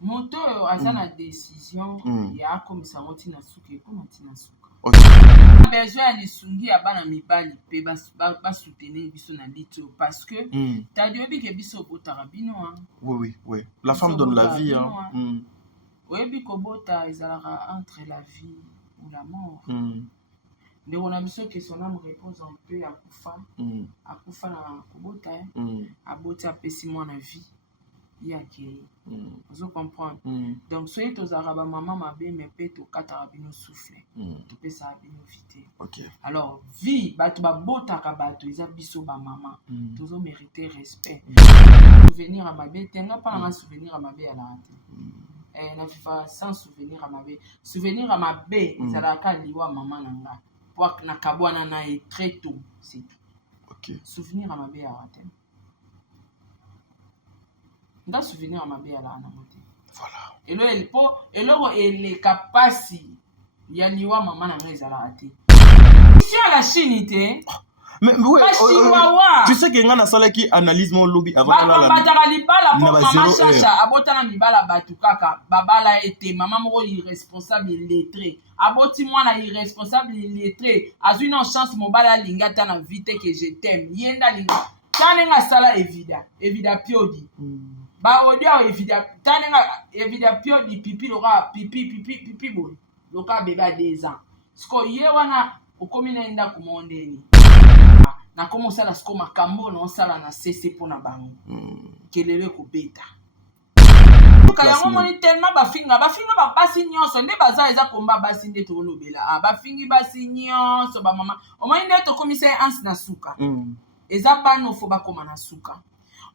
moto aza na décision ya akomisa ngo ntina suka ekoma ntina suka besoin ya lisungi ya bana mibali mpe basoutenir biso na liti oyo parce que tadi oyebi ke biso obotaka bino. Oui, la femme donne la vie. Oyebi kobota ezalaka entre la vie ou la mort. Ndeko na biso ke son âme repose en paix akufa na kobota aboti apesi mwana vie yake ozo comprendre. Donc soki tozalaka bamama mabe me mpe tokataka bino souffle topesaka bino vite. Alors vie bato babotaka bato eza biso bamama tozo mérite respect. Souvenir ya mabe tenga mpa nanga souvenir ya mabe alaka te na viva sans souvenir ya mabe. Souvenir ya mabe ezalaka liwa mama na nga po nakabwana na ye très tôt c'est tout. Souvenir ya mabe alaka te nda souvenir ya mabe alaka nango te. Eloko eleka pasi ya liwa mama na nga ezalaka te mission ya la chine te. Mais oui, tu sais que ngana salaki analyse mon lobby avant la bataka libala pour mama chacha abotana mibala batu kaka babala ete mama moko irresponsable illettré aboti mwana irresponsable illettré azwi na chance mobala linga ta na vite que je t'aime yenda linga tanenga sala evida piodi ba odia evida tanenga evida piodi pipi loka pipi boy loka beba 2 ans sko ye wana okomi na enda kumondeni na komo sala sko makambo na osala na cc pona bango kelele kobeta yango moni tellement bafinga babasi nyonso nde baza eza komba basi nde tolobela bafingi basi nyonso bamama omoni nde tokomisa ansi na suka eza bano fo bakoma na suka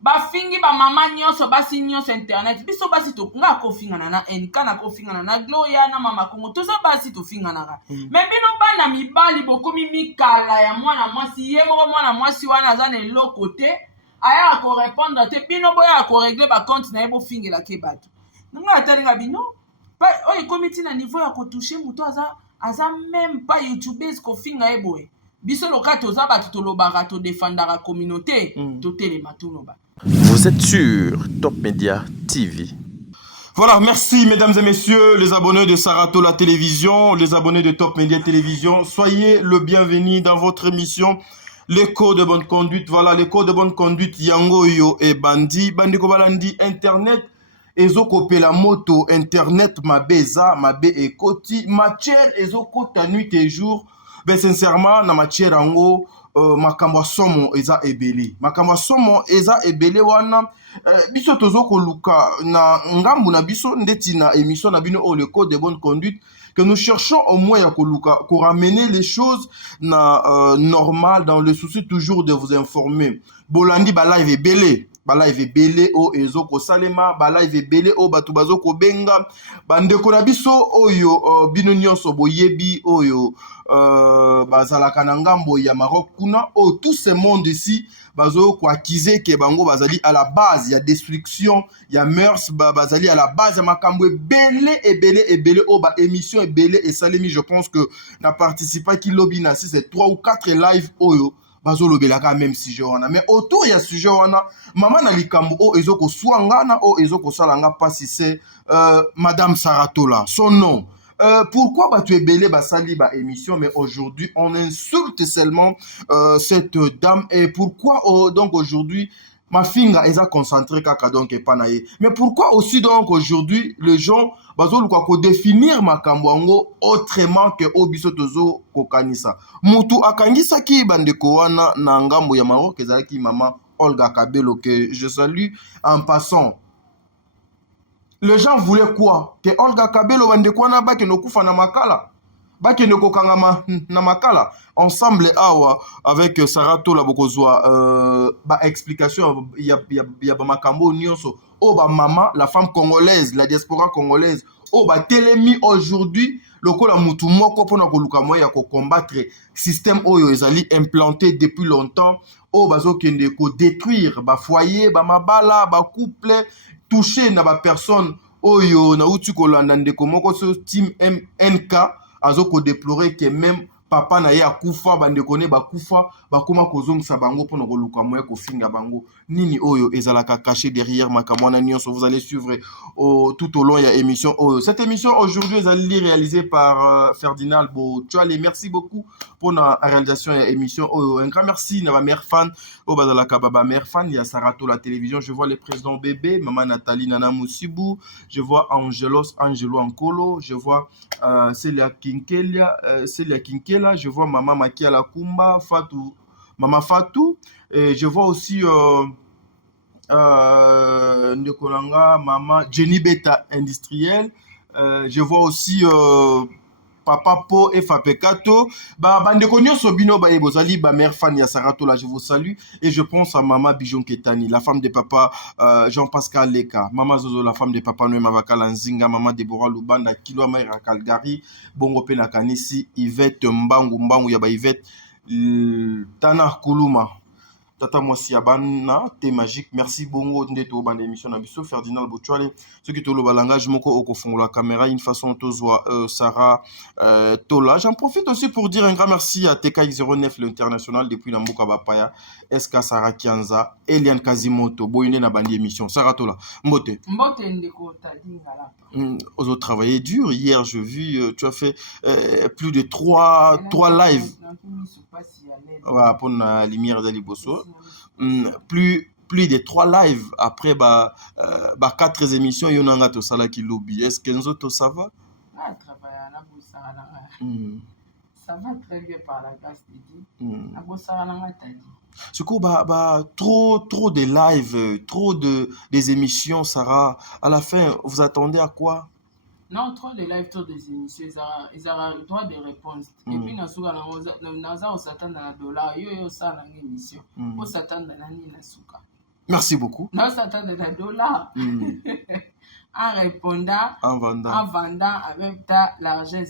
bafingi bamama nyonso basi nyonso internet biso basi tokunga kofingana na enka na kofingana na gloria na mama kongo toza basi tofinganaka me bino bana mibali bokomi mikala ya mwana mwasi ye moko mwana mwasi wana aza na eloko te ayaka korépondre te bino boyaka koregle bacompte na ye bofingela ke bato nanga atalinga bino oyo ekomi ntina niveau ya kotouche moto aza même pas youtubeuse kofinga ye boye biso loka toza bato tolobaka todefendaka communauté totelema toloba. Vous êtes sur Top Media TV. Voilà, merci mesdames et messieurs, les abonnés de Sarato la télévision, les abonnés de Top Media Télévision. Soyez le bienvenu dans votre émission Les codes de bonne conduite. Voilà, les codes de bonne conduite, Yango Yo et Bandi. Bandi Kobalandi, Internet, Ezoko la moto, Internet, Mabeza, Mabe et Koti. Matière, Ezoko, ta nuit et jour. Ben sincèrement, na matière Yango, makambo somo eza ebele wana biso tozoko luka na ngambu na biso ndeti na émission na bino le code de bonne conduite que nous cherchons au moins ya koluka pour ramener les choses na normal dans le souci toujours de vous informer. Bolandi ba live ebele o ezoko salema ba live ebele o batu bazoko benga bandeko na biso oyo bino nyonso boyebi oyo bazalaka na ngambo ya Maroc kuna tout ce monde ici bazo ko accuser que bango bazali à la base ya destruction ya mœurs bazali à la base ya makambo ebele o ba émission ebele et salemi. Je pense que na participa ki lobby na 6 et 3 ou 4 live oyo bazo lobelaka même sujet wana mais autour ya sujet wana mama na likambo o ezoko swangana o ezoko salanga pasi c'est madame Saratola son nom. Pourquoi bah tu es belé basali ba émission mais aujourd'hui on insulte seulement cette dame et pourquoi donc aujourd'hui ma finga est concentrée kaka donc et panaye mais pourquoi aussi donc aujourd'hui les gens bazo luka ko définir makambo autrement que obiso tozo kokanisa mutu akangisa ki bandeko wana na ngambo ya Maroc ezalaki mama Olga Kabelo que je salue en passant. Les gens voulaient quoi? Que Olga Kabelo bandekwana ba ke nokufa na makala. Ba ke nokokanga na makala. Ensemble awa avec Sarato la bokozwa ba explication ya ba makambo nyonso. O ba mama, la femme congolaise, la diaspora congolaise. O ba telemi aujourd'hui lokola mutu moko pona koluka moya ko combattre système oyo ezali implanté depuis longtemps. O bazo kende ko détruire ba foyer, ba mabala, ba couple touché na ba personne oyo na utu kolanda ndeko moko so team MNK azoko déplorer que même papa na ye akufa bandeko ne bakufa bakoma kozongisa bango mpona koluka moya kofinga bango nini oyo ezalaka caché derrière makambo wana nyonso. Vous allez suivre tout au long ya émission oyo. Cette émission aujourd'hui ezali réalisée par Ferdinand Botuale. Merci beaucoup pour la réalisation ya émission oyo. Un grand merci na ba mère fan o bazalaka ba mère fan ya Sarato la télévision. Je vois le président Bébé, maman Nathalie Nana Moussibou, je vois Angelo Ankolo, je vois Celia Kinkela, je vois maman Makia Lakumba, Maman Fatou, et je vois aussi Ndekolanga, maman Jenny Beta industriel, je vois aussi Papa Po et Fapekato, bandeko nyonso bino ba ebozali ba mère fan ya Sarato là, je vous salue et je pense à maman Bijon Ketani, la femme de papa Jean-Pascal Leka, maman Zozo, la femme de papa Noé Mavakala Nzinga, maman Deborah Lubanda Kilwa Maïra Calgary, Bongo Pena Kanisi, Yvette Mbangu ya ba Yvette Tana Kuluma. Tata Mwasi Abana, Thé Magique, merci Bongo Ndeto Bande émission na biso Ferdinand Botuale, ce qui tolo balangage moko oko fongo la caméra, une façon tozwa Sarah Tola. J'en profite aussi pour dire un grand merci à TKX09 l'international depuis Namboka Bapaya, SK Sarah Kianza, Eliane Kazimoto, Boyne na bande émission. Sarah Tola, Mbote. Mbote ndeko tadi ngala. Aux autres travaillé dur. Hier, je vu, tu as fait plus de 3 lives. Voilà, pour la lumière d'Aliboso. Plus de 3 lives après 4 émissions, il y en a un sala qui lobby. Est-ce que nous autres ça va? Ah, travailler à la bourse. Ça va très bien par la grâce de Dieu. La bourse à la tadi. Ce coup, trop de lives, trop des émissions, Sarah. À la fin, vous attendez à quoi? Non, trop de live, trop des émissions, ils ont droit de réponse. Et puis, nous avons s'attendre à $, yo ça dans l'émission. Pour s'attendre à l'année Nasuka. Merci beaucoup. Nous s'attendre à $. En répondant, en vendant avec l'argent,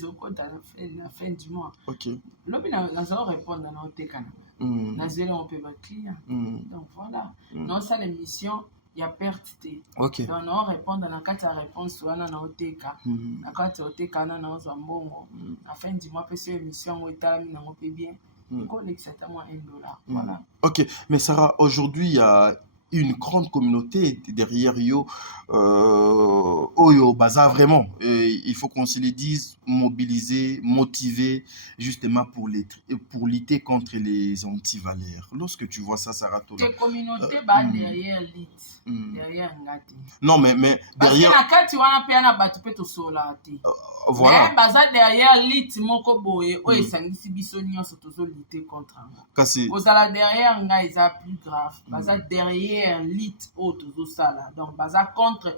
la fin du mois. Ok. Nous allons répondre à notre canal. Nous allons payer nos clients. Donc voilà. Nous ça l'émission. Il y a perte. Ok. Donc, on répond dans la carte à réponse, on a un OTK. La carte OTK, on a un bongo. À la fin du mois, parce que l'émission, on est bien. On est exactement $1. Voilà. Ok. Mais Sarah, aujourd'hui, il y a une grande communauté derrière Yo. Oyo, Baza, vraiment. Il faut qu'on se le dise, mobiliser, motiver, justement pour lutter contre les antivaleurs. Lorsque tu vois ça, Sarah Tola. Les communautés, derrière l'IT. Derrière Ngati. Non, mais derrière. Parce que la voilà. Mais Baza derrière l'IT, moko boye, oye sangisi bisonio sotozo lutter contre. Kasi. Ozala derrière nga, ils a plus grave. Baza derrière l'IT, oh tozo sala. Donc Baza contre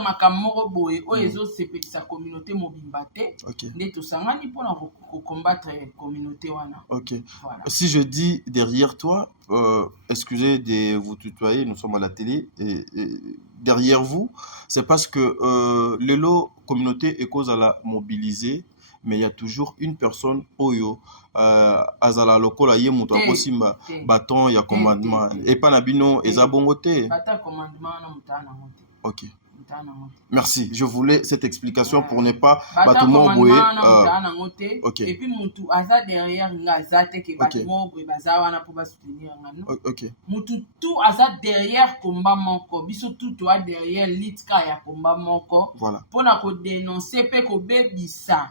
makamoro boye, oye zo sepe sa communauté mobimbate. Ok. Ne to sangani pour combattre communauté wana. Ok. Voilà. Si je dis derrière toi, excusez de vous tutoyer, nous sommes à la télé, et derrière vous, c'est parce que le lot communauté est cause à la mobiliser, mais il y a toujours une personne, Oyo, Azala Lokola Yemuto, Akosimba, Bâton, il y a commandement, et Panabino, et Zabongote. Bâton commandement, ok. Merci. Je voulais cette explication pour ne pas okay. Et puis mutu aza derrière nga zate ke batimo boy bazawana pour soutenir ngano. OK. Mutu tout aza derrière combat moko. Biso tout toi derrière litka ya combat moko. Voilà. Pona ko dénoncer pe ko bebisa.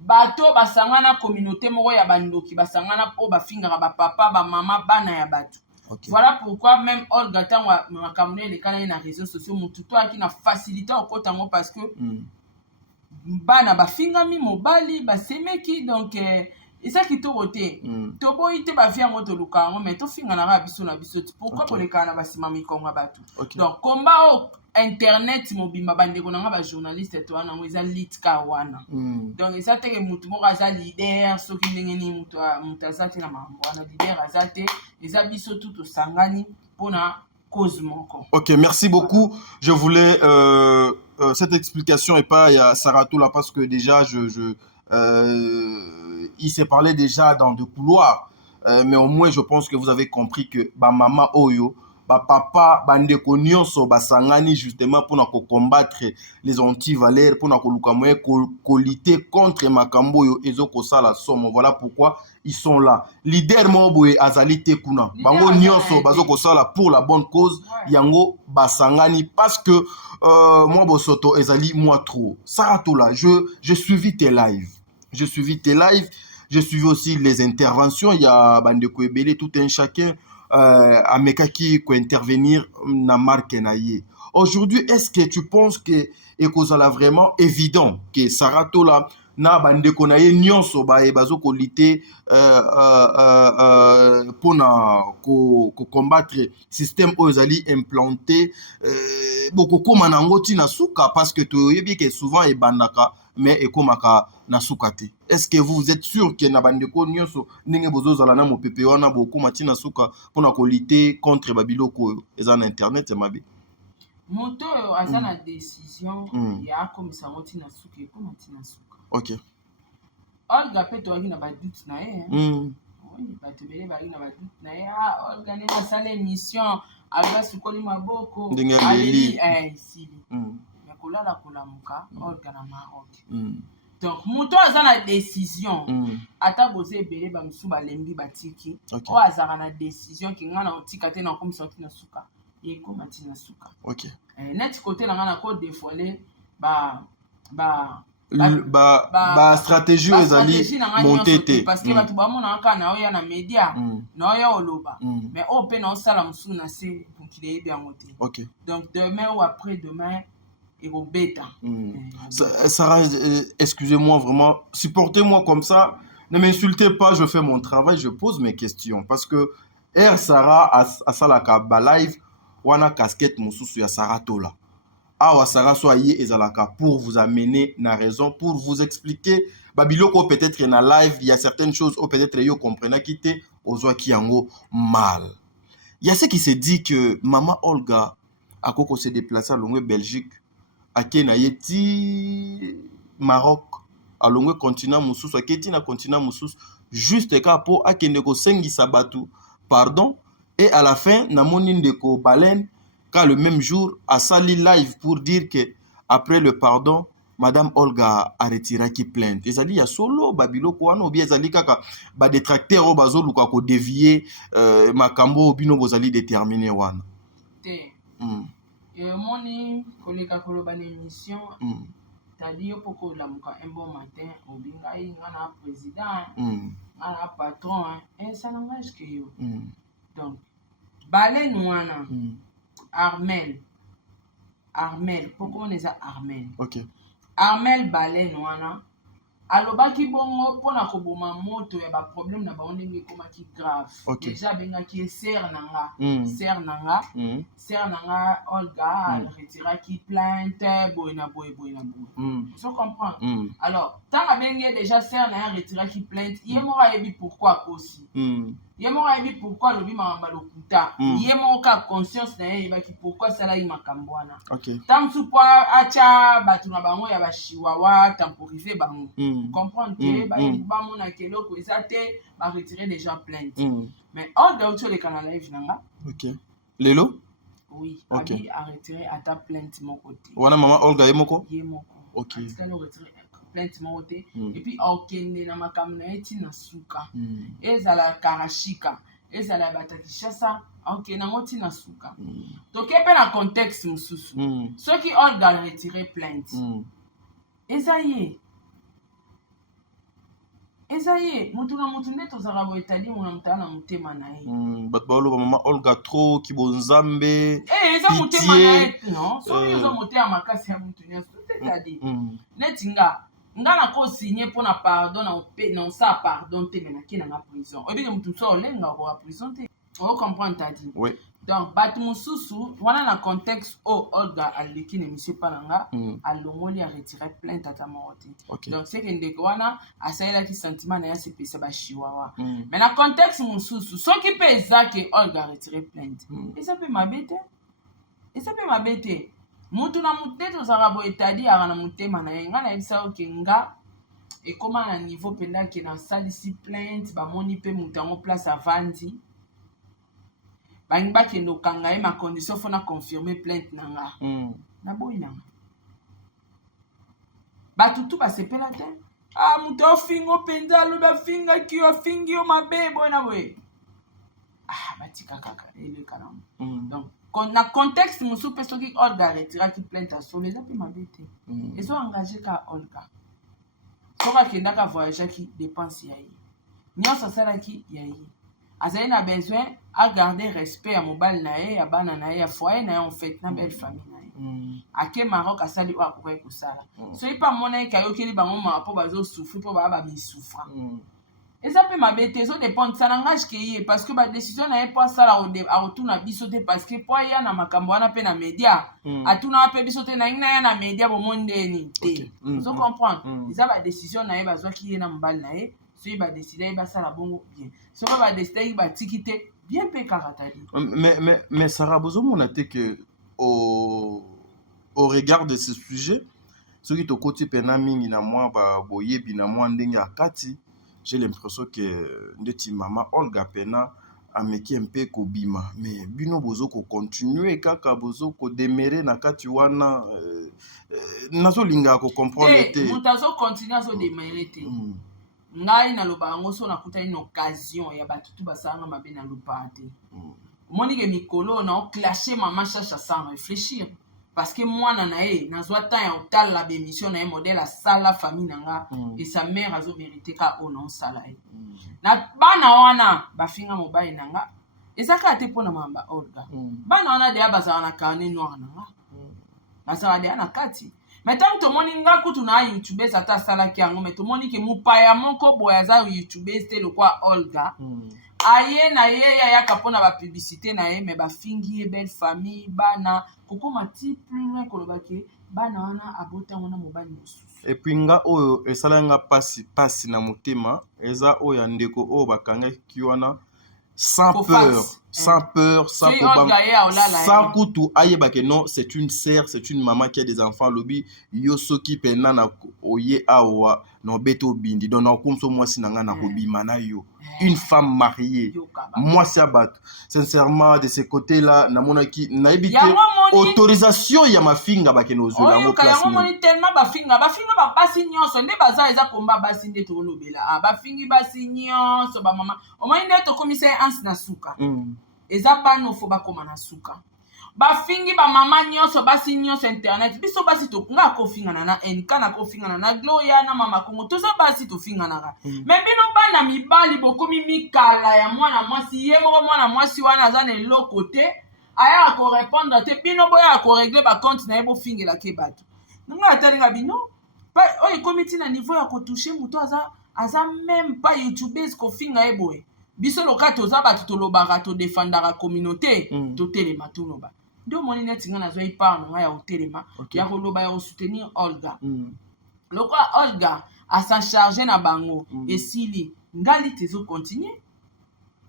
Bato basangana communauté moko ya bandoki basangana po bafingaka ba papa ba mama bana ya bato. Okay. Voilà pourquoi même Olga Tangwa makamune les canaux na réseaux sociaux mututo qui na facilité au kotango parce que bana ba fingami mobali ba semeki donc et ça qui to roté to boité ba via moto lukango mais to finga na biso na biso pourquoi pour les canaux ba simami konga batu. Donc combat au internet mobimba bandeko na ba journaliste to wana ngeza litka wana donc ça te que mutu mo kaza leader soki ndenge ni mutu azati na mambo wana leader azate eza biso tout sangani pona cause moko. OK, merci beaucoup. Je voulais cette explication et pas à Sarato là parce que déjà il s'est parlé déjà dans de couloirs mais au moins je pense que vous avez compris que ba mama Oyo papa bandeko nyonso basangani justement pour combattre les antivaleurs, pour koluka moyen lutter contre makambo yo ezoko sala somo. Voilà pourquoi ils sont là. Leader moboye azali te kuna. Bango nyonso bazoko sala pour la bonne cause. Yango basangani parce que moi bosoto ezali moi trop. Saratola, je suivi tes lives. Je suivi tes lives. Je suivi aussi les interventions. Il y a bandeko ebele tout un chacun. Amekaki ko intervenir na marque naie. Aujourd'hui, est-ce que tu penses que ekozala vraiment évident que Saratola na bandeko naie nyonso ba ebazo ko lutter pour ko combattre système oyozali implanté boko koma nango tina suka parce que to yebi que souvent e bandaka mais ekomaka na sukate. Est-ce que vous êtes sûr que na bandeko nyonso ndenge bozozala na mopepe wana bokoma tina suka pona ko lutter contre babiloko eza na internet mabe? Moto aza na décision ya komisa moti na suka ekoma tina suka. OK. Olga pe to na ba doute na ye. Oui, ba te bele ba na ba doute na ye. Olga ne na sala émission ava sukoli maboko. Ali si. Ya kolala kolamuka Olga na Maroc. Donc moto aza na décision ata boze bele ba msu ba lembi batiki. O azara na décision ki ngana otika te na komisa tina suka. Ekoma tina suka. OK. Net côté na ngana ko défoler ba stratégie ezali monter parce que batu bamona ka na oya na media na oya oloba mais o pe na osala musu na se pour qu'il ait bien monté. OK. Donc demain ou après demain et au bêta. Sarah, excusez-moi vraiment, supportez-moi comme ça, ne m'insultez pas, je fais mon travail, je pose mes questions parce que Sarah a salaka ba live wana casquette mususu ya Saratola. Awa Sarah soyez ezalaka pour vous amener na raison, pour vous expliquer babiloko peut-être na live, il y a certaines choses ou peut-être yo comprenez kité ozwa ki yango mal. Il y a ce qui se dit que maman Olga a koko se déplacer à Longwe Belgique, à Kenya yeti Maroc, à Longwe continent mususu, à Keti na continent mususu, juste ka po akende ko sengi sabatu, pardon, et à la fin na moni ndeko baleine car le même jour, à Sali Live pour dire que après le pardon, Madame Olga a retiré qui plainte. Et Zali ya solo babilo kwano ou bien Zali kaka ba détracteur o bazo luka ko dévier makambo bino bozali déterminé wana. Te. Moni koleka koloba émission. T'as dit yo poko la muka un bon matin au bingai ngana président, ngana patron et ça n'engage que yo. Donc baleine wana. Armel, pourquoi on est à Armel? OK. Armel baleine wana. Alobaki bongo pona koboma moto ya ba problème na ba ondenge komaki grave. Okay. Déjà benga ki ser nanga. Ser nanga Olga retira ki plainte boina boy. Tu comprends? Alors, tant abenge déjà ser nanga retira ki plainte, yemora yebi pourquoi aussi. Yemora yebi pourquoi lobi mamba lokuta. Yemoka conscience na yeba ki pourquoi sala yi makambwana. OK. Tam supwa acha batu na bango ya ba chiwawa temporiser bango. Comprendre que ba mona keloko ezate ba retirer déjà plainte. Mais Olga auto le canal live nanga. OK. Lelo? Oui, OK. Abi a retiré à ta plainte mon côté. Wana maman Olga yemoko? OK. Parce qu'elle a retiré plainte mon côté et puis okende na makamna eti na suka. Ezala karashika, ezala batakishasa, OK na moti na suka. Donc pe na contexte mususu. Ceux qui Olga a retiré plainte. Ezaye, mutu nde tozala boetali mona mutana mutema na ye. Bat baolo mama Olga trop kibonzambe. Eza mutema na ye, non? So yozo mutema makasi ya mutu nyaso. C'est-à-dire, netinga, na ko signer pour na pardon na sa pardon te mena ki na prison. Obi ke mutu so lenga ko prison te. On comprend ta dit. Oui. Donc batu mususu wana na contexte Olga aliki ne monsieur palanga alongoli a retirer plainte à ta morte. Okay. Donc c'est que ndeko wana asaila ki sentiment na ya se pesa ba chiwawa. Mais na contexte mususu so ki pesa que Olga retirer plainte. Et ça peut m'abêter. Mutu na muteto zarabo etadi ara na mutema na yenga na bisa okenga et comment na niveau penda ki na salisi plainte ba moni pe mutango place avandi. bangi bakende okanga ye ma condition fo na confirmer plainte na nga naboyi nanga bato tu basepela te moto ofinga mpenza alobi afingaki yo afingi yo mabe boye na boye batika kaka eleka nango donc na contexte mosusu mpe soki Olga retiraki plainte asolo eza mpe mabe te ezoengage ka Olga soki akendaka voyageaki dépense ya ye nyonso asalaki ya ye azali na besoin agarde respect ya mobali na ye ya bana na ye ya foyer na ye en fait na belle famille na ye ake Maroc asali oyo akokaki kosala soki mpe amona ye kayokeli bango maa mpo bazosufri mpo baya bamisufra eza mpe mabe te ezodépendre ça n'engage ke ye parce que badécision na ye mpo asala akotuna biso te parce que mpo aya na makambo wana mpe na média atunaka mpe biso te nangi na ya na média bomoi ndeni te ozo comprendre eza badécision na ye bazwaki ye na mobali na ye soki badécide ye basala bongo bien soki badécide ye batiki te bien mpe kaka tali mais Sarah bozomona te ke au regard de ce sujet soki tokoti pena mingi na mwa boyebi na mwa ndenge akati j'ai l'impression que ndeti mama Olga pena ameki mpe kobima mais bino bozo ko continuer kaka bozo ko demeurer na kati wana nazolinga ko comprendre te moto azo continuer azo demeurer te ngai naloba yango so nakutani na occasion ya bato tu basalanga mabe na lopa te omoni ke mikolo na oclashe mama chacha sans réfléchir parce que mwana na ye nazwa temps ya otala bémission na ye modèle asala famille na nga et sa mère azomérite ka oyo na osala ye na bana wana bafinga mobali na nga eza kaka te mpona mamba Olga bana wana deya bazala na carnet noir na nga bazala deya na kati mais ntango tomoni nga kutu na youtubeuse ata asalaki yango mais tomoni ke mopaya moko boye aza youtubeuse te lokwa Olga aye na ye ayaka mpona bapublicité na ye mais bafingi ye belle famille bana kokoma ti plus loin koloba ke bana wana abotango na mobali mosusu et puis nga oyo esala nga pasi na motema eza oyo ya ndeko oyo bakangaki wana sans peur, sans peur, sans problème, sans koutou, ayeba que non, c'est une sœur, c'est une maman qui a des enfants, lobi, yosoki pena na oye awa, no beto bindi, donc na kumso moi si nanga na kobi mana yo, une femme mariée, moi c'est abat, sincèrement de ce côté-là, na mona ki, na ebite, autorisation ya ma finga ba keno zo na mo classe. Oyo moni tellement ba finga ba basi nyonso, nde baza eza komba basi nde to lobela, ba fingi basi nyonso ba mama, o moni nde to commissaire ans na suka. Eza bano fo bakoma na suka bafingi ba mama nyonso basi nyonso internet biso basi to nga ko fingana na enka na ko fingana na Gloria na mama Kongo to za basi to fingana ka mais bino bana mibali bokomi mikala ya mwana mwasi ye moko mwana mwasi wana za na eloko te aya ko répondre te bino boya ko régler ba compte na yebo fingela ke bato nga atalinga bino pa oyi komiti na niveau ya ko toucher muto aza même pas youtubeuse ko finga eboe biso loka toza bato tolobaka todefendaka communauté totelema toloba ndio moni neti nga nazwa ipar na nga ya otelema ya koloba ya soutenir Olga lokwa Olga asa charger na bango esili ngali tezo continuer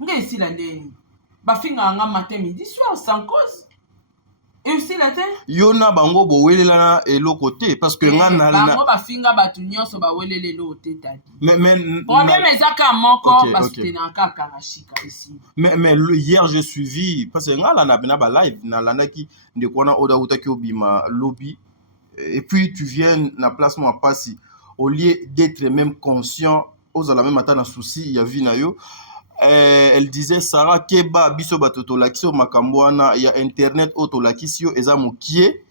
nga esila ndeni bafinga nga matin midi soir sans cause et aussi la terre yona bango bo welela na eloko te parce que nga na bango bafinga batu nyonso ba welele lo te tadi mais problème ezaka moko parce que na kaka ngashika ici mais hier j'ai suivi parce que nga la na ba live na landaki ndekona oda utaki obima lobby et puis tu viens na place moi passi au lieu d'être même conscient aux la même matin na souci ya vie na yo. Elle disait Sarah Keba biso batoto lakisio makambo wana ya internet auto lakisio eza mokie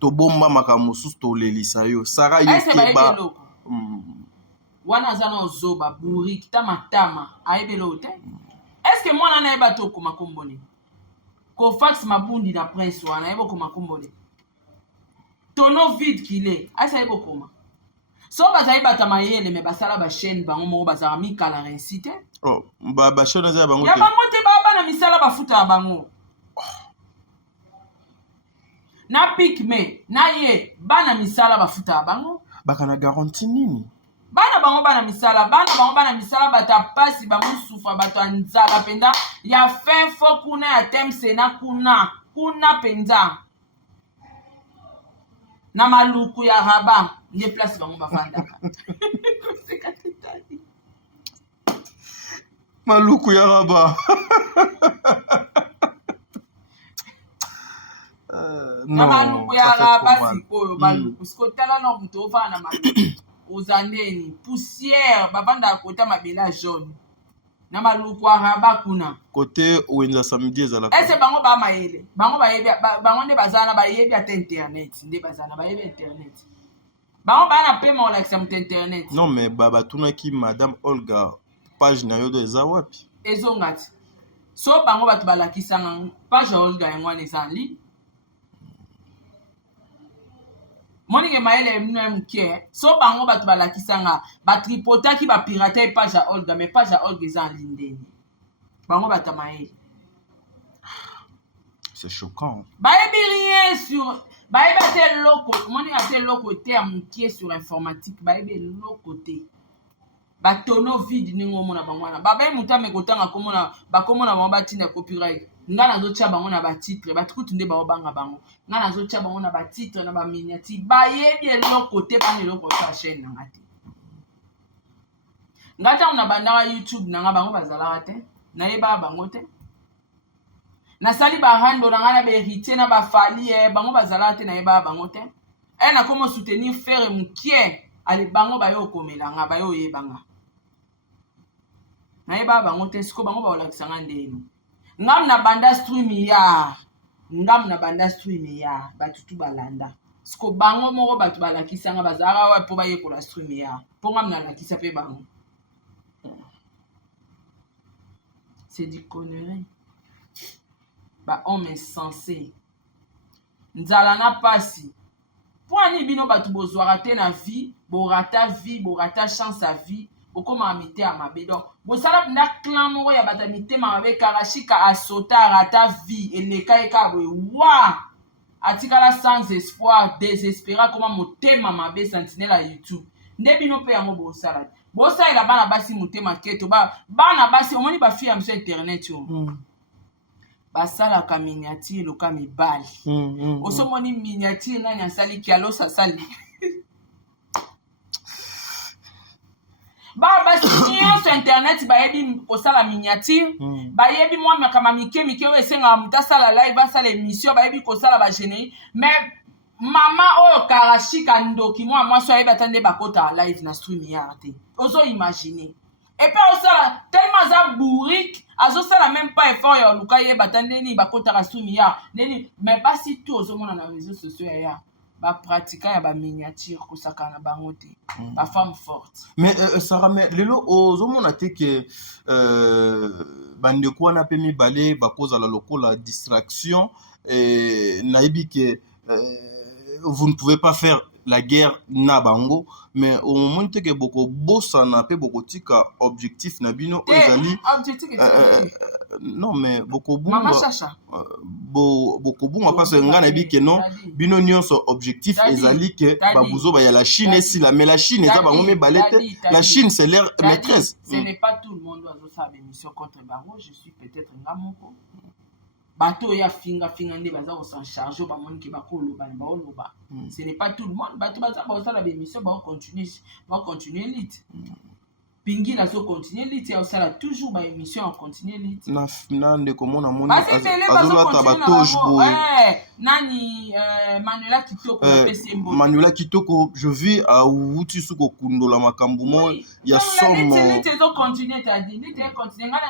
to bomba makambo sus to lelisa yo Sarah yo Keba wana zana ozoba buri kitama aibelo te est-ce que mwana na eba to ko makomboni ko fax mabundi na presse wana ebo ko makomboni tono vide qu'il est asa ebo koma so bazali bata mayele me basala ba chaîne bango mo bazara mikala récité oh ba chaîne za bango ya bango te baba na misala bafuta bango na pikme na ye bana misala bafuta bango baka na garantie nini bana bango bana misala bata pasi bango souffre bata nzala penda ya fin fo kuna ya temse na kuna penda na maluku ya raba nge place bango bafandaka maluku ya raba na Non, baluku ça ya fait trop basi mal. oyo baluku siko tala na moto ovaa na maluku oza ndeni poussière bavanda kota mabela jaune na maluku araba kuna Côté Wenza samedi ezalaka. ese bango bamayele bango bayebi bango nde bazala na bayebi ata internet nde bazala na bayebi internet bango baa na pema olakisa moto internet Non mais batunaki madame Olga page na yo do eza wapi? ezonga ti so bango bato balakisanga page ya olga yango wana eza li moninge mayele mino ya moke so bango bato balakisanga batripotaki bapirate page ya olga mais page ya olga eza li ndeni bango bato ya mayele C'est choquant. bayebi rien sur bayebi ate eloko moninga ate eloko te ya moke sur informatique bayebi eloko te batono vide ndenge omona bango wana babayi moto ameka otanga bakomona bango batina copyright nga nazotia bango na batitre batikutu nde baobanga bango nga nazotia bango na batitre na baminiati bayebi eloko te bana eloko osa chaîne nanga te nga ntango na bandaka youtube nanga bango bazalaka te nayebaka bango te nasali barando na nga na baheritier na bafali bango bazalaka te nayebaka bango te nakoma soutenir frere mokie ale bango baye okomelanga baye oyebanga nayebaka bango te siko bango baolakisanga ndeni ngam na banda stream ya batutu balanda siko bango moko bato balakisanga bazalaka wa mpo bayekola stream ya mpo ngam nalakisa mpe bango c'est du connerie bahomme insensé nzala na pasi mpo ani bino bato bozwaka te na vie borata chance ya vie bokomaka mitema mabe donc bosala na clan moko ya bato ya mitema mabe karashika asota arata vie eleka ye kaka boye wa atikala sans espoir désespéra koma motema mabe sentinelle ya youtube nde bino mpe yango bosala bosalela bana basi motema keto bana basi omoni bafille ya miso internet yo basalaka miniature eloka mibali osomoni miniature nani asali kialosa asali bana basi nyonso internet bayebi kosala miniature bayebi mwa makama mike oyo esengaka moto asala live asala émission bayebi kosala bagénérique mais mama oyo karashika ndoki mwa mwasi ayebi ata nde bakotaka live na stream ya te ozoimagine epe osala tellement aza bourrique azosala même pas effort ya oluka yeba ata ndeni bakotaka stream ya ndeni mais basi tu ozomona na réseaux sociaux ya bapratika ya baminiature kosaka na bango te bafemme forte mais Sarah mais lelo ozomona te ke bandeko wana mpe mibale bakozala lokola distraction nayebi ke vous ne pouvez pas faire la guerre na bango mais au moment te ke bokobosana mpe bokotika objectif na bino oyo ezali non mais bokobunga parce que nga nayebi ke non bino nyonso objectif ezali ke babuzo baya la Chine esila mais la Chine eza bango mibale te la Chine c'est leur maîtresse. Ce n'est pas tout le monde azosala émission contre bango je suis peut-être nga moko bato oyo afinga nde baza kosan charge bamoni ke bakoloba na baoloba ce n'est pas tout le monde bato baza bakosala bémission bakocontinue lite pingi nazocontinue lite ya kosala toujours baémission ya continue lite na ndeko mona moni azolata batoge boye nani Manuela Kitoko je vis awuti su kokundola makambo mo ya somo lite ezocontinue tadi lite econtinue nga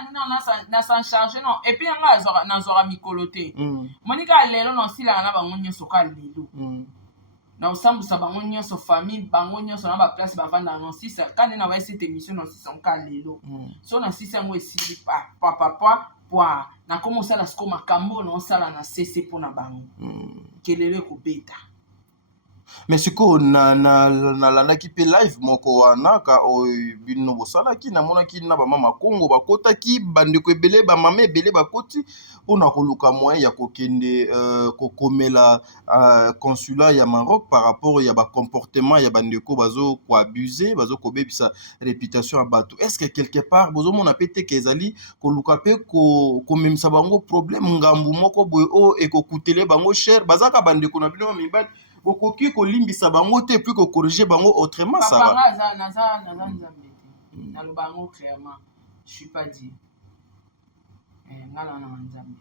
na san charge non et puis yanga nazwaka mikolo te moni ka lelo naosilaka na bango nyonso ka lelo na osambusa bango nyonso famille bango nyonso na baplace bavanda na sisa kande na baye cette émission na sisa nka lelo so na sisa yango esili pwa nakoma osala siko makambo na osala na sese mpona bango kelelo ekobeta mais sikoyo nalandaki mpe live moko wana ka oyo bino bosalaki namonaki na bamama Kongo bakotaki bandeko ebele bamama ebele bakoti mpona koluka moyen ya kokende kokomela consulat ya Maroc par rapport ya bacomportement ya bandeko bazokoabuse bazokobebisa réputation ya bato est ce que quelque part bozomona mpe teke ezali koluka mpe komemisa bango problème ngambu moko boye oyo ekokutele bango cher bazaka bandeko na bino mibali bokoki kolimbisa bango te puis corriger bango autrement ça va naza nzambe te naloba yango clairement je suis pas dit nga na nzambe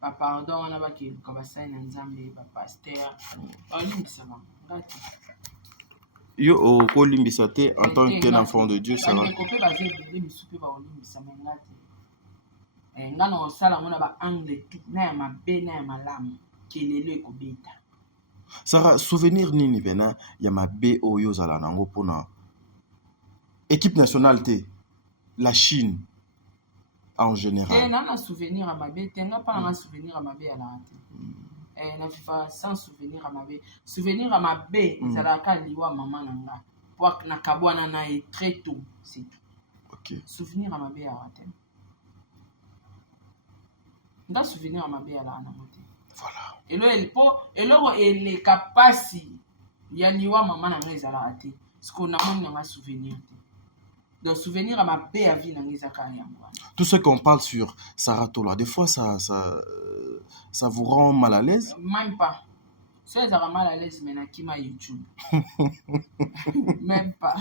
bapardon wana bakeluka basali na nzambe bapaster olimbisama ngati yo okolimbisa te en tant qu'un enfant de Dieu ça va. bandeko mpe baza ebele misu mpe baolimbisama ngati nga na osala ngo na baangle tout na ya mabe na ya malamu kelelo ekobeta. Sarah, souvenir nini pena ya mabe oyo ozala nango mpona équipe nationale te la Chine en général? Na souvenir ya mabe te nga mpa nanga souvenir ya mabe alaka te na fifa sans souvenir ya mabe. Souvenir ya mabe ezalaka liwa mama na nga po nakabwana na ye très tôt c'est tout. Okay. Souvenir ya mabe alaka te nga souvenir ya mabe alaka nango te. Voilà. Eloko eleka pasi ya liwa mama na nga ezalaka te siko namoni nanga souvenir te. Donc souvenir à ma paix à vie dans les accords. Tout ce qu'on parle sur Sarah Tola, des fois ça vous rend mal à l'aise? Même pas. Ça ça rend mal à l'aise mais qui m'a YouTube. Même pas.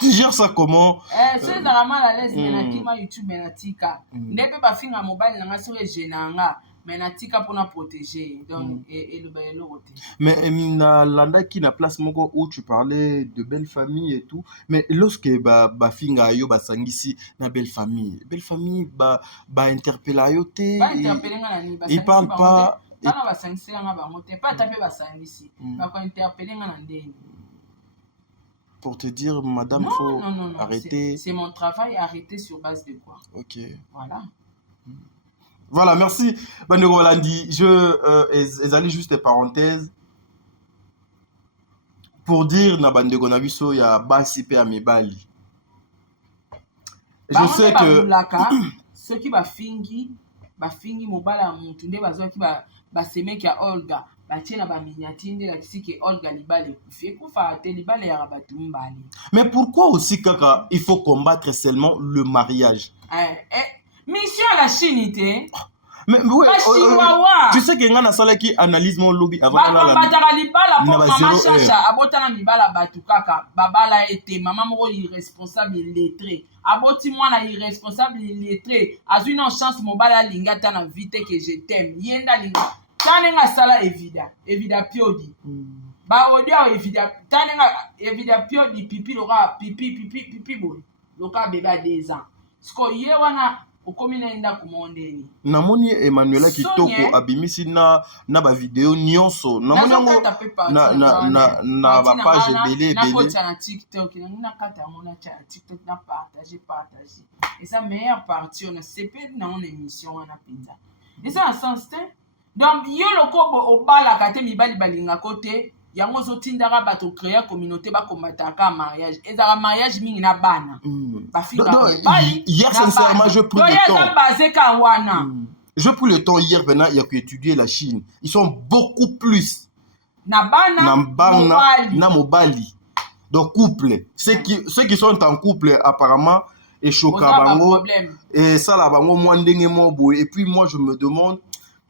Tu gères ça comment? Ça ça rend mal à l'aise mais qui m'a YouTube mais tika. Ne peut pas finir mobile na sur genanga. Mais natika pour nous protéger donc et le bail l'autre. Mais na landa qui na place moko où tu parlais de belle famille et tout, mais lorsque ba finga yo ba sangisi na belle famille ba interpeller yo te, il parle pas pas ba sangisi nga ba moté pas taper ba sangisi ba ko interpeller nga na ndeni pour te dire madame non, faut non, arrêter. C'est mon travail, arrêter sur base de quoi? OK. Voilà. Voilà, merci. Bandeko Rolandi, je allez juste des parenthèses pour dire na bandeko na biso ya basi pe amibali. Je sais que ceux qui bafingi mobala muntu nde bazo ki ba semeki ya Olga batie na ba miniature nde la kisiki Olga libale kufi kufa te libale ya batu mbali. Mais pourquoi aussi kaka il faut combattre seulement le mariage? Mission à la Chine te. Mais oui, tu sais que ngana sala ki analyse mon lobby avant la batara libala pour mama chacha abotana mibala batu kaka babala ete mama moko irresponsable lettré aboti mwana irresponsable lettré azui na chance mobala linga tana vite que je t'aime yenda linga tanenga sala evida piodi ba odia evida tanenga evida piodi pipi loka pipi boy loka beba 2 ans sko ye wana okomina enda kumondeni namoni Emmanuela kitoko abimisi na ba video nyonso namoni yango na ba page ebele na kota na TikTok na kata mona cha TikTok na partager et ça meilleure partie on c'est pas dans émission wana pinza et ça en sens te donc yo lokobo obala kate mibali balinga côté yango zotindaka bato créer communauté ba combataka mariage ezaka mariage mingi na bana hier sincèrement je pris le temps je pris le temps hier maintenant il y a qu'étudier la Chine ils sont beaucoup plus na bana na mobali donc couple ceux qui sont en couple apparemment et chokabango et ça la bango moi ndenge mo boy et puis moi je me demande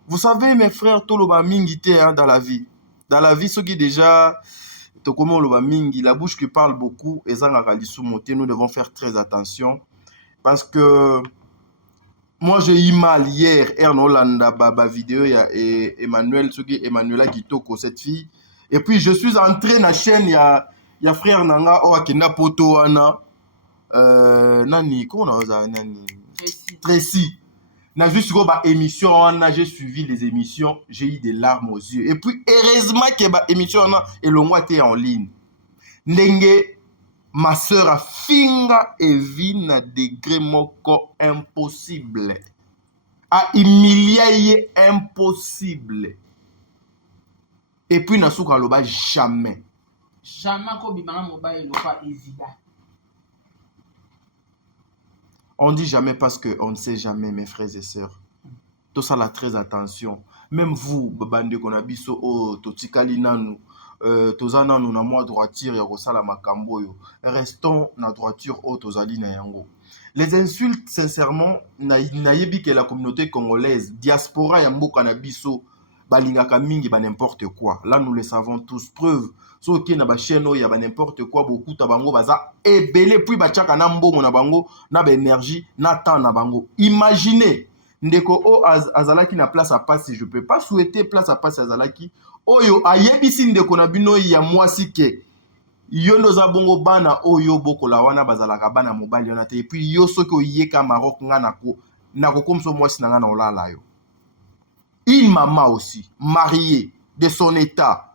vous savez mes frères toloba mingi te dans la vie. Dans la vie, ce qui déjà, la bouche qui parle beaucoup, nous devons faire très attention. Parce que moi, j'ai eu mal hier, Ernolanda, vidéo, il y a Emmanuel, ce qui est Emmanuela Kitoko, cette fille. Et puis, je suis entré dans la chaîne, il y a frère Nanga, Akena Poto, Ana, Nani, comment on a Nani? Tracy. Juste émission, j'ai suivi les émissions, j'ai eu des larmes aux yeux. Et puis, heureusement que l'émission est en ligne. Ndenge, ma soeur a finga et vit na degré moko impossible. A humilié impossible. Et puis, na souka loba jamais. Jamais ko bimanga mobile loba évident. On dit jamais parce qu'on ne sait jamais, mes frères et sœurs. Tout ça, là, très attention. Même vous, bande konabiso, totikali nanu, tozana nous na moi droiture ya kosala makambo yo. Restons na droiture tozali na yango. Les insultes, sincèrement, na yebi que la communauté congolaise, diaspora ya mboka na biso, balingaka mingi ba n'importe quoi. Là, nous le savons tous. Preuve. So qui na ba chaîne il y a n'importe quoi beaucoup ta bango baza ebele puis ba chaka na mbongo na bango na ba énergie na temps na bango. Imaginez ndeko o azalaki na place à passer, je peux pas souhaiter place à passer azalaki oyo ayebisi ndeko na bino ya mwasi ke yo ndoza bongo bana oyo bokola wana bazalaka bana mobali wana te, et puis yo soki oyeka Maroc nga nako comme so mwasi na nga na olala yo. Une maman aussi mariée de son état,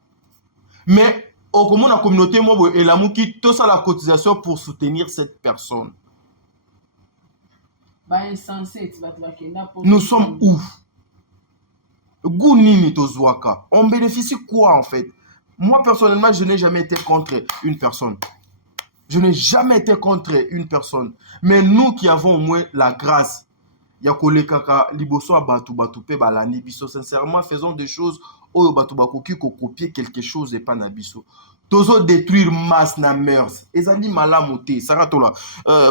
mais au comment la communauté moi et la mouki tout ça la cotisation pour soutenir cette personne. Nous sommes où? Gounini tozwaka. On bénéficie quoi en fait? Moi personnellement, je n'ai jamais été contre une personne. Je n'ai jamais été contre une personne. Mais nous qui avons au moins la grâce, Yakole kaka liboso abatu pe balani biso, sincèrement faisons des choses oyo batu bakoki ko copier quelque chose et pas na biso. Tozo détruire masse na mœurs. Ezali malamu te. Saratola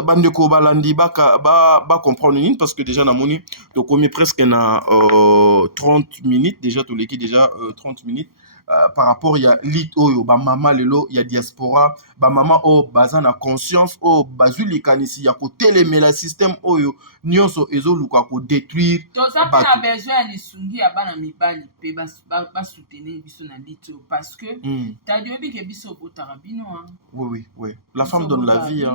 bandeko balandi ba comprendre nini parce que déjà na moni to komi presque na 30 minutes déjà to leki déjà 30 minutes. Par rapport il y a lit oyo ba mama lelo il y a diaspora ba mama o bazana conscience o bazuli kanisi ya ko telemela système oyo nyonso ezoluka ko détruire toza na besoin ya lisungi ya bana mibali pe ba soutenir biso na lit parce que ta diobi ke biso botara bino oui la femme donne la vie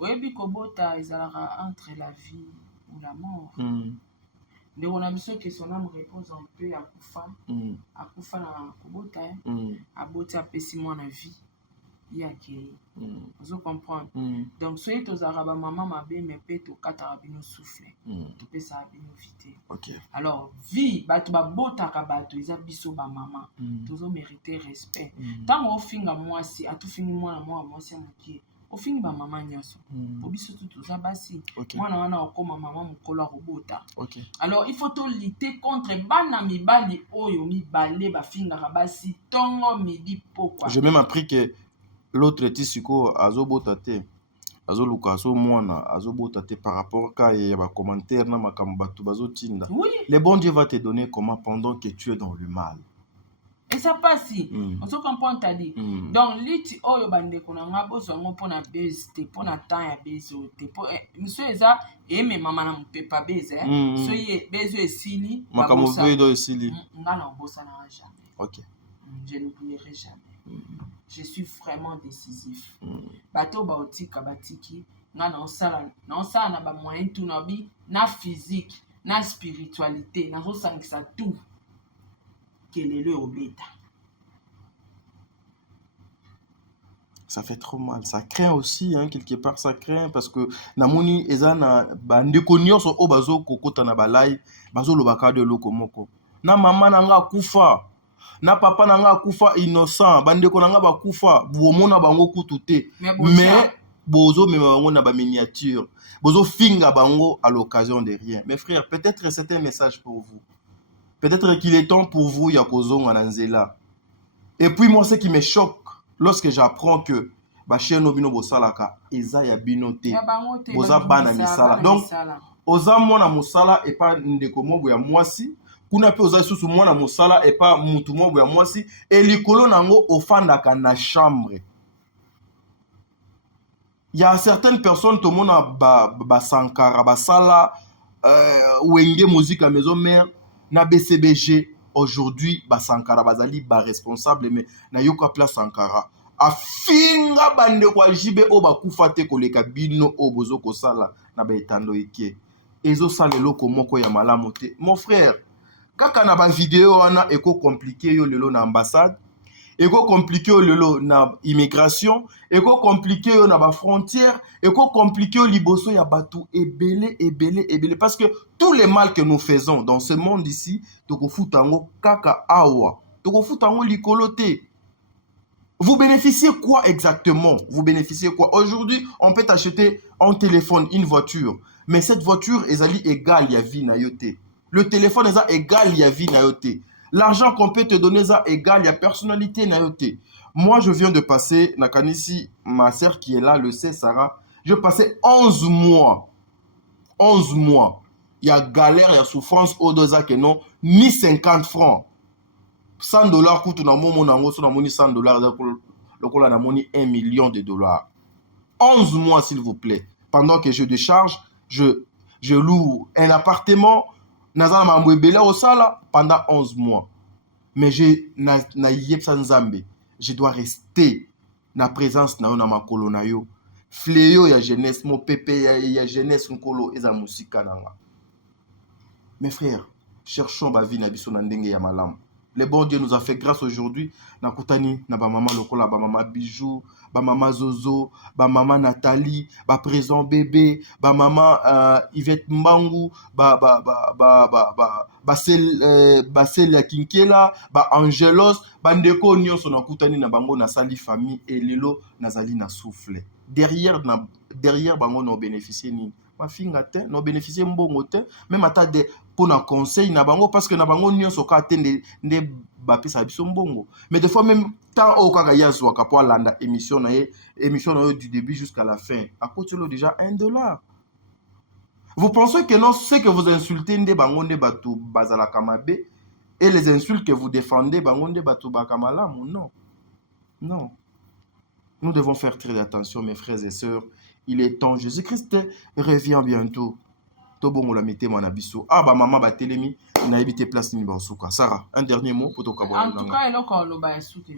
oyebi ko bota ezalaka entre la vie ou la mort. Mais on a besoin que son âme repose un peu à Koufa na Kobota, à Bota pessimement la vie. Il y a qui vous comprenez. Donc soyez aux arabes maman ma bé mais peut au katarabino souffler. Tu peux ça abino vite. OK. Alors vie batu ba bota ka batu isa biso ba maman. Tous ont mérité respect. Tant au finga moi si a tout fini moi si moki. Au fini ba maman nyoso obiso tout ça basi mwana wana okoma maman mukolo robota. Alors il faut tout lutter contre bana mibali oyo mibale ba finga basi tongo midi pokwa. J'ai même appris que l'autre tisiko azobota te azoluka so mwana azobota te par rapport ka ya ba commentaire na makambo batu bazotinda. Le bon Dieu va te donner comment pendant que tu es dans le mal. Et ça passe si on se comprend t'as dit. Donc lit oyo bande kuna ngabo zo ngo na base te pona temps ya base te po monsieur eza et mes maman na mpepa base so ye base esili makambo vedo esili ngana obosa na jamais. OK. Je n'oublierai jamais. Je suis vraiment décisif. Bato ba otika batiki ngana osala na ba moyen tout na bi na physique na spiritualité na rosangisa tout. Ça fait trop mal. Ça craint aussi, quelque part, ça craint parce que namoni ezana bandeko nyonso o bazo kokota na balai bazo lobaka de loko moko. Na mama nanga kufa, na papa nanga kufa innocent, bandeko nanga bakufa, bomona bango kutu te. Mais bozo mema bango na ba miniature, bozo finga bango à l'occasion de rien. Mes frères, peut-être c'est un message pour vous. Peut-être qu'il est temps pour vous, Yakozong Ananzela. Et puis moi, ce qui me choque, lorsque j'apprends que Bachir Nobino Bosalaka, Eza Yabino Te, Boza Bana Misala. Donc, Oza Mwana Mosala et pas Ndekomo Boya Mwasi, Kuna pe Oza Susu Mwana Mosala et pas Mutumo Boya Mwasi, et Likolo Nango Ofandaka na chambre. Il y a certaines personnes, tout le monde a Sankara, Basala, Wenge Musique à Maison Mère, na BCBG aujourd'hui ba Sankara bazali ba responsable mais na yoka place Sankara afinga bande kwa jibe o bakufa te koleka bino o bozo kosala na ba etando eke ezo sala loko moko ya malamu te mon frère kaka na ba vidéo wana eko compliqué yo lelo na ambassade eko compliqué yo lelo na immigration eko compliqué yo na ba frontière eko compliqué yo liboso ya batu ebele parce que tous les mal que nous faisons dans ce monde ici toko futango kaka awa toko futango likolote. Vous bénéficiez quoi exactement? Vous bénéficiez quoi? Aujourd'hui, on peut acheter un téléphone, une voiture, mais cette voiture est égale ya vie na yote. Le téléphone est égal ya vie na yote. L'argent qu'on peut te donner est égal ya personnalité na yote. Moi, je viens de passer, Nakanisi, ma sœur qui est là, le sait, Sarah, je passais 11 mois. 11 mois. Il y a galère, il y a souffrance, au dosa que non, ni 50 francs. $100 coûte na momo nango, so na moni $100, lokola na moni $1 million. 11 mois, s'il vous plaît. Pendant que je décharge, je loue un appartement naza na mambo ebele osala pendant 11 mois. Mais na yebsa nzambe, je dois rester na présence na yo na makolo na yo. Fléau ya jeunesse, mon pépé ya jeunesse nkolo eza musika nanga. Mes frères, cherchons ba vie na biso na ndenge ya malamu. Le bon Dieu nous a fait grâce aujourd'hui. Nakutani na ba maman lokola, ba maman Bijou, ba maman Zozo, ba maman Nathalie, ba présent bébé, ba maman Yvette Mbangu, ba sel ya Kinkela, ba Angelos, ba ndeko nyonso nakutani na bango na sali famille et lelo nazali na souffle. Derrière bango no bénéficier ni ma finga te no bénéficier mbongo te même ata de pour un conseil na bango parce que na bango nyonso ka te nde bapesa biso mbongo. Mais des fois même tant au kaka yazwa ka pour landa émission na yo du début jusqu'à la fin à côté là déjà $1. Vous pensez que non, ce que vous insultez nde bango nde batu bazala kamabe et les insultes que vous défendez bango nde batu bakamalamu? Non. Nous devons faire très attention, mes frères et sœurs. Il est temps. Jésus-Christ revient bientôt. Tobongo la mette mon abisso. Ah bah maman ba telemi na habité place ni basuka. Sarah, un dernier mot pour toi. En tout cas, eloko lo ba sous tes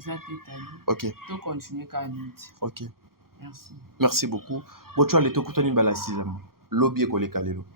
OK. To continuer ka minute. OK. Merci. Merci beaucoup. Bo tu as le tokutani bala 6e. Lobby ko le kalelo.